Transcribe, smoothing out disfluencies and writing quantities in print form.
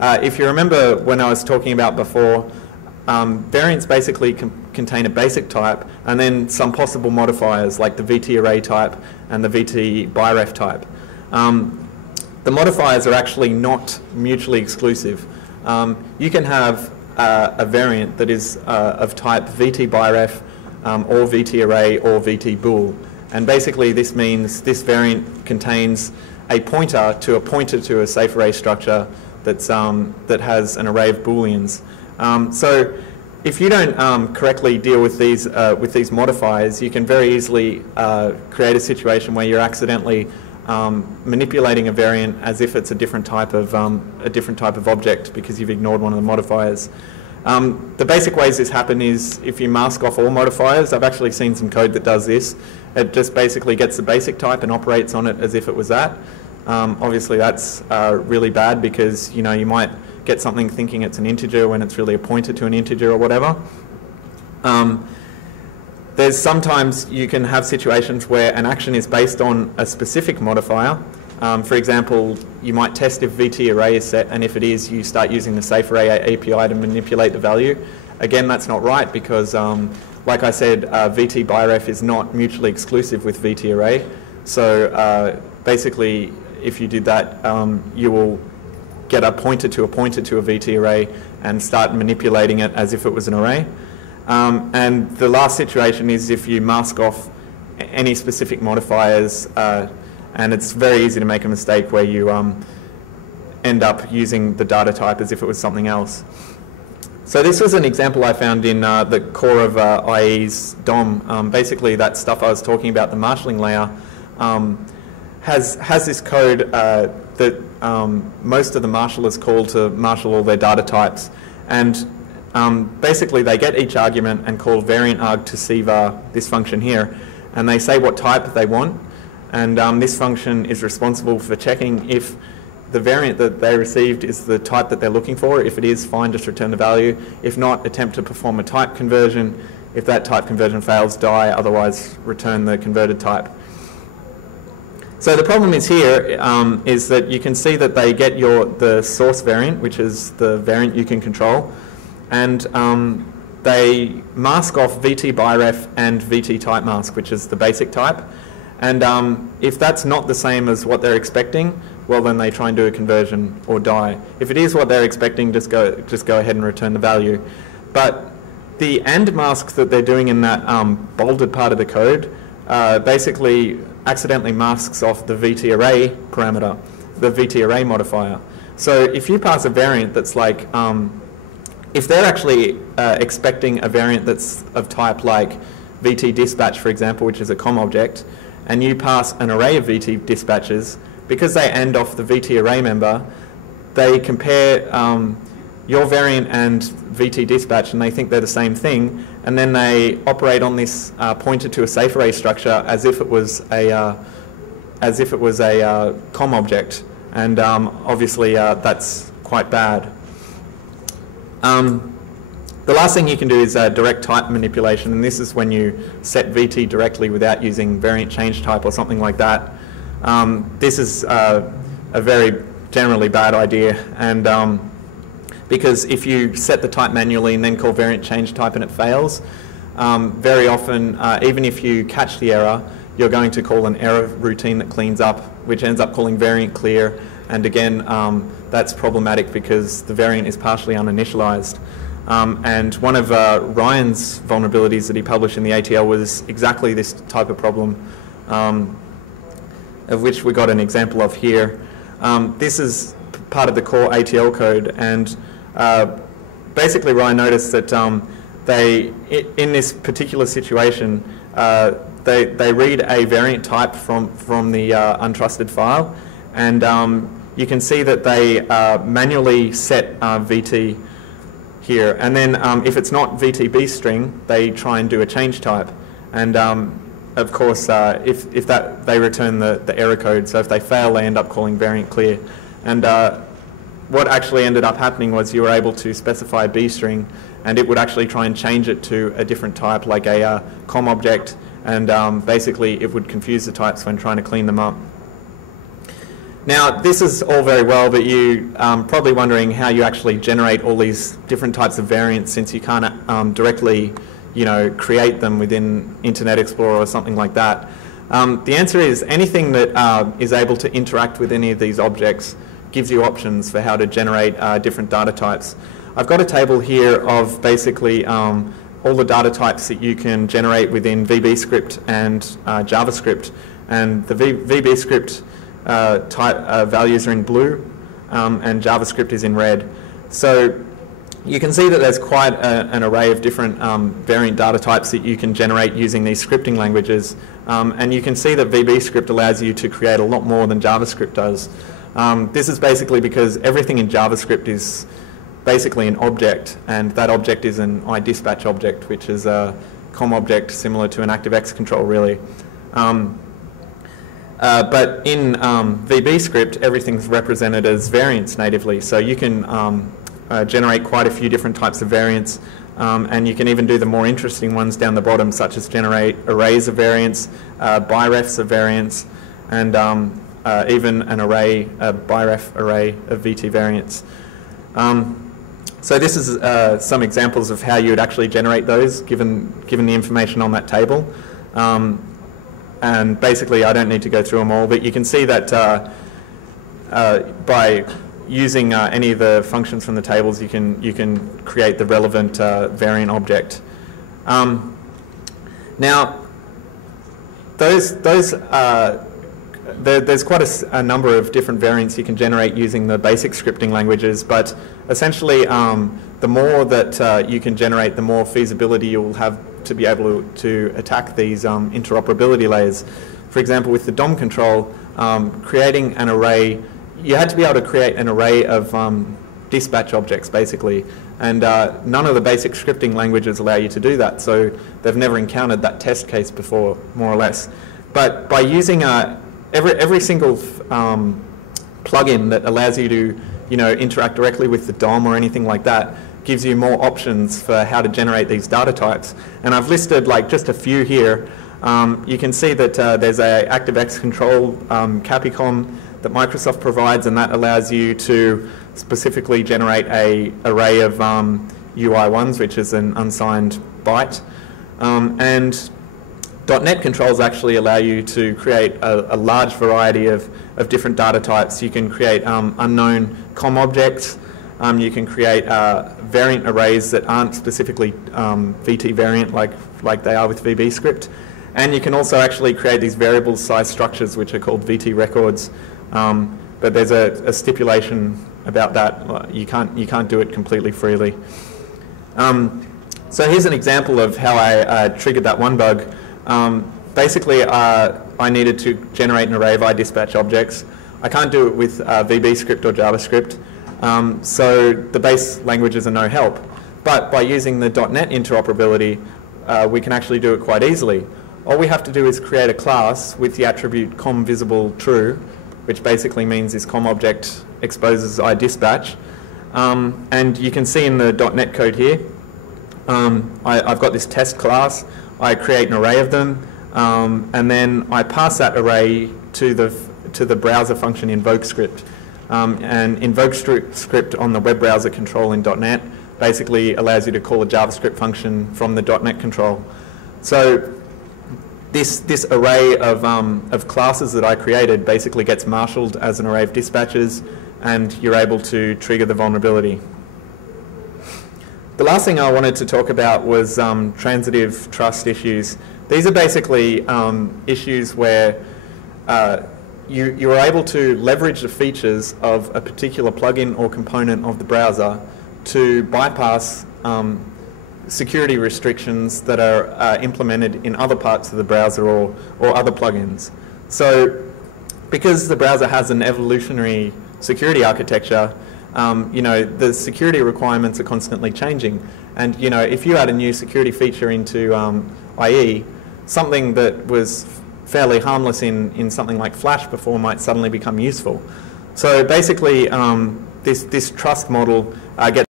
If you remember when I was talking about before, variants basically contain a basic type and then some possible modifiers like the VT array type and the VT biref type. The modifiers are actually not mutually exclusive. You can have a variant that is of type VT biref or VT array or VT bool. And basically this means this variant contains a pointer to a safe array structure that's, that has an array of booleans. So if you don't correctly deal with these modifiers, you can very easily create a situation where you're accidentally manipulating a variant as if it's a different type of object because you've ignored one of the modifiers. The basic ways this happens is if you mask off all modifiers. I've actually seen some code that does this. It just basically gets the basic type and operates on it as if it was that. Obviously that's really bad because you might get something thinking it's an integer when it's really a pointer to an integer or whatever. There's sometimes you can have situations where an action is based on a specific modifier. For example, you might test if VT array is set, and if it is, you start using the safe array API to manipulate the value. Again, that's not right because, like I said, VT biref is not mutually exclusive with VT array. So basically, if you did that, you will get a pointer to a VT array and start manipulating it as if it was an array. And the last situation is if you mask off any specific modifiers, and it's very easy to make a mistake where you end up using the data type as if it was something else. So this was an example I found in the core of IE's DOM. Basically that stuff I was talking about, the marshalling layer, has this code that most of the marshallers call to marshal all their data types. And basically they get each argument and call variant arg to cvar, this function here, and they say what type they want. And this function is responsible for checking if the variant that they received is the type that they're looking for. If it is, fine, just return the value. If not, attempt to perform a type conversion. If that type conversion fails, die, otherwise return the converted type. So the problem is here is that you can see that they get the source variant, which is the variant you can control, and they mask off VT biref and VT type mask, which is the basic type. And if that's not the same as what they're expecting, well then they try and do a conversion or die. If it is what they're expecting, just go ahead and return the value. But the AND mask that they're doing in that bolded part of the code basically accidentally masks off the VT array parameter, the VT array modifier. So if you pass a variant that's like, if they're actually expecting a variant that's of type like VT dispatch, for example, which is a COM object, and you pass an array of VT dispatches, because they end off the VT array member, they compare your variant and VT dispatch and they think they're the same thing, and then they operate on this pointer to a safe array structure as if it was a COM object, and obviously that's quite bad. The last thing you can do is direct type manipulation, and this is when you set VT directly without using variant change type or something like that. This is a very generally bad idea, and because if you set the type manually and then call variant change type and it fails, very often, even if you catch the error, you're going to call an error routine that cleans up, which ends up calling variant clear, and again, that's problematic because the variant is partially uninitialized. And one of Ryan's vulnerabilities that he published in the ATL was exactly this type of problem, of which we got an example of here. This is part of the core ATL code, and basically Ryan noticed that in this particular situation, they read a variant type from the untrusted file, and you can see that they manually set VT here, and then if it's not VTB string, they try and do a change type, and of course if that, they return the error code. So if they fail, they end up calling variant clear, and what actually ended up happening was you were able to specify a B string, and it would actually try and change it to a different type, like a COM object, and basically it would confuse the types when trying to clean them up. Now, this is all very well, but you probably wondering how you actually generate all these different types of variants, since you can't directly, create them within Internet Explorer or something like that. The answer is anything that is able to interact with any of these objects gives you options for how to generate different data types. I've got a table here of basically all the data types that you can generate within VBScript and JavaScript, and the VBScript type values are in blue and JavaScript is in red. So you can see that there's quite an array of different variant data types that you can generate using these scripting languages, and you can see that VBScript allows you to create a lot more than JavaScript does. This is basically because everything in JavaScript is basically an object, and that object is an iDispatch object, which is a COM object similar to an ActiveX control, really. But in VBScript, everything's represented as variants natively, so you can generate quite a few different types of variants, and you can even do the more interesting ones down the bottom, such as generate arrays of variants, birefs of variants, and even an array, a biref array of VT variants. So this is some examples of how you would actually generate those, given the information on that table. And basically, I don't need to go through them all, but you can see that by using any of the functions from the tables, you can create the relevant variant object. Now, there's quite a number of different variants you can generate using the basic scripting languages, but essentially, the more that you can generate, the more feasibility you'll have to be able to attack these interoperability layers. For example, with the DOM control, creating an array, you had to be able to create an array of dispatch objects, basically, and none of the basic scripting languages allow you to do that, so they've never encountered that test case before, more or less. But by using every single plugin that allows you to interact directly with the DOM or anything like that gives you more options for how to generate these data types. And I've listed just a few here. You can see that there's a ActiveX control Capicom that Microsoft provides, and that allows you to specifically generate an array of UI1s, which is an unsigned byte. And .NET controls actually allow you to create a large variety of different data types. You can create unknown COM objects. You can create variant arrays that aren't specifically VT variant like they are with VBScript. And you can also actually create these variable size structures, which are called VT records. But there's a stipulation about that. You can't do it completely freely. So here's an example of how I triggered that one bug. Basically, I needed to generate an array of iDispatch objects. I can't do it with VBScript or JavaScript, so the base languages are no help. But by using the .NET interoperability, we can actually do it quite easily. All we have to do is create a class with the attribute COM_visible_true, which basically means this COM object exposes iDispatch. And you can see in the .NET code here, I've got this test class. I create an array of them, and then I pass that array to the browser function InvokeScript. And InvokeScript on the web browser control in .NET basically allows you to call a JavaScript function from the .NET control. So this array of classes that I created basically gets marshaled as an array of dispatches, and you're able to trigger the vulnerability. The last thing I wanted to talk about was transitive trust issues. These are basically issues where you are able to leverage the features of a particular plugin or component of the browser to bypass security restrictions that are implemented in other parts of the browser or other plugins. So because the browser has an evolutionary security architecture, the security requirements are constantly changing. And if you add a new security feature into IE, something that was fairly harmless in something like Flash before might suddenly become useful. So basically, this trust model gets